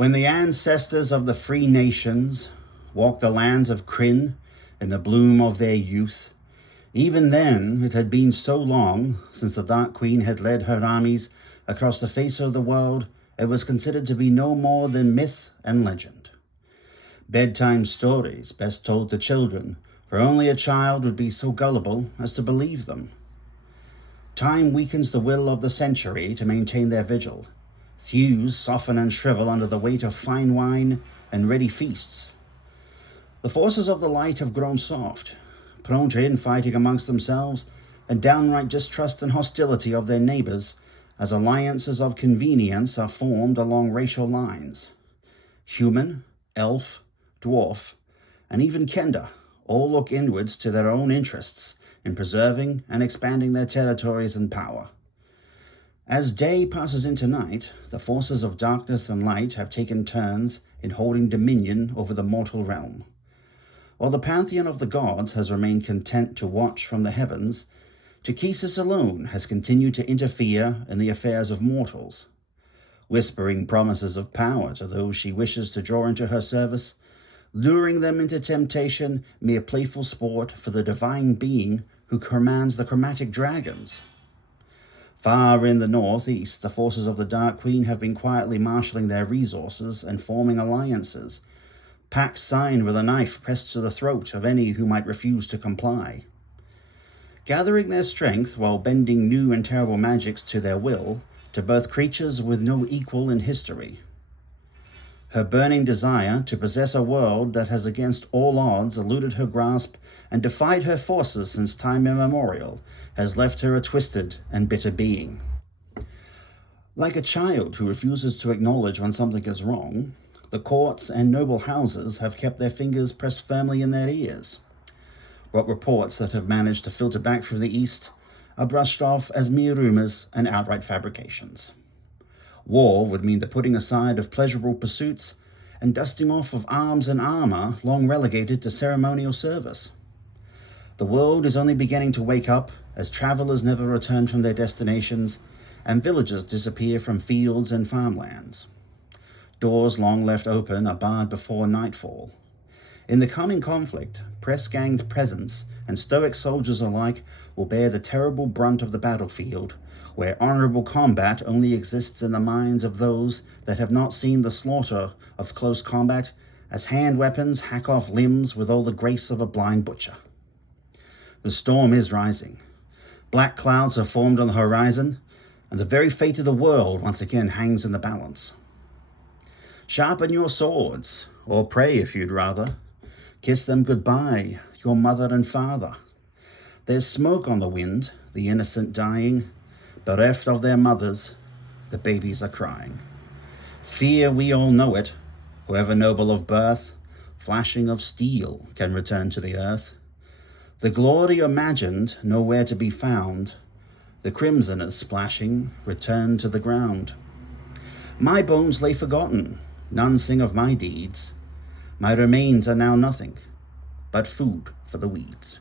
When the ancestors of the free nations walked the lands of Kryn in the bloom of their youth, even then it had been so long since the Dark Queen had led her armies across the face of the world, it was considered to be no more than myth and legend. Bedtime stories best told to children, for only a child would be so gullible as to believe them. Time weakens the will of the century to maintain their vigil. Thews soften and shrivel under the weight of fine wine and ready feasts. The forces of the light have grown soft, prone to infighting amongst themselves and downright distrust and hostility of their neighbors, as alliances of convenience are formed along racial lines. Human, elf, dwarf, and even Kenda all look inwards to their own interests in preserving and expanding their territories and power. As day passes into night, the forces of darkness and light have taken turns in holding dominion over the mortal realm. While the pantheon of the gods has remained content to watch from the heavens, Jaquesis alone has continued to interfere in the affairs of mortals, whispering promises of power to those she wishes to draw into her service, luring them into temptation, mere playful sport for the divine being who commands the chromatic dragons. Far in the northeast, the forces of the Dark Queen have been quietly marshalling their resources and forming alliances, pacts signed with a knife pressed to the throat of any who might refuse to comply. Gathering their strength while bending new and terrible magics to their will, to birth creatures with no equal in history. Her burning desire to possess a world that has against all odds eluded her grasp and defied her forces since time immemorial has left her a twisted and bitter being. Like a child who refuses to acknowledge when something is wrong, the courts and noble houses have kept their fingers pressed firmly in their ears. What reports that have managed to filter back from the east are brushed off as mere rumors and outright fabrications. War would mean the putting aside of pleasurable pursuits and dusting off of arms and armor long relegated to ceremonial service. The world is only beginning to wake up as travelers never return from their destinations and villagers disappear from fields and farmlands. Doors long left open are barred before nightfall. In the coming conflict, press-ganged peasants and stoic soldiers alike will bear the terrible brunt of the battlefield, where honorable combat only exists in the minds of those that have not seen the slaughter of close combat, as hand weapons hack off limbs with all the grace of a blind butcher. The storm is rising. Black clouds have formed on the horizon, and the very fate of the world once again hangs in the balance. Sharpen your swords, or pray if you'd rather. Kiss them goodbye, your mother and father. There's smoke on the wind, the innocent dying. Bereft of their mothers, the babies are crying. Fear, we all know it. Whoever noble of birth, flashing of steel, can return to the earth. The glory imagined, nowhere to be found. The crimson is splashing, return to the ground. My bones lay forgotten, none sing of my deeds. My remains are now nothing, but food for the weeds.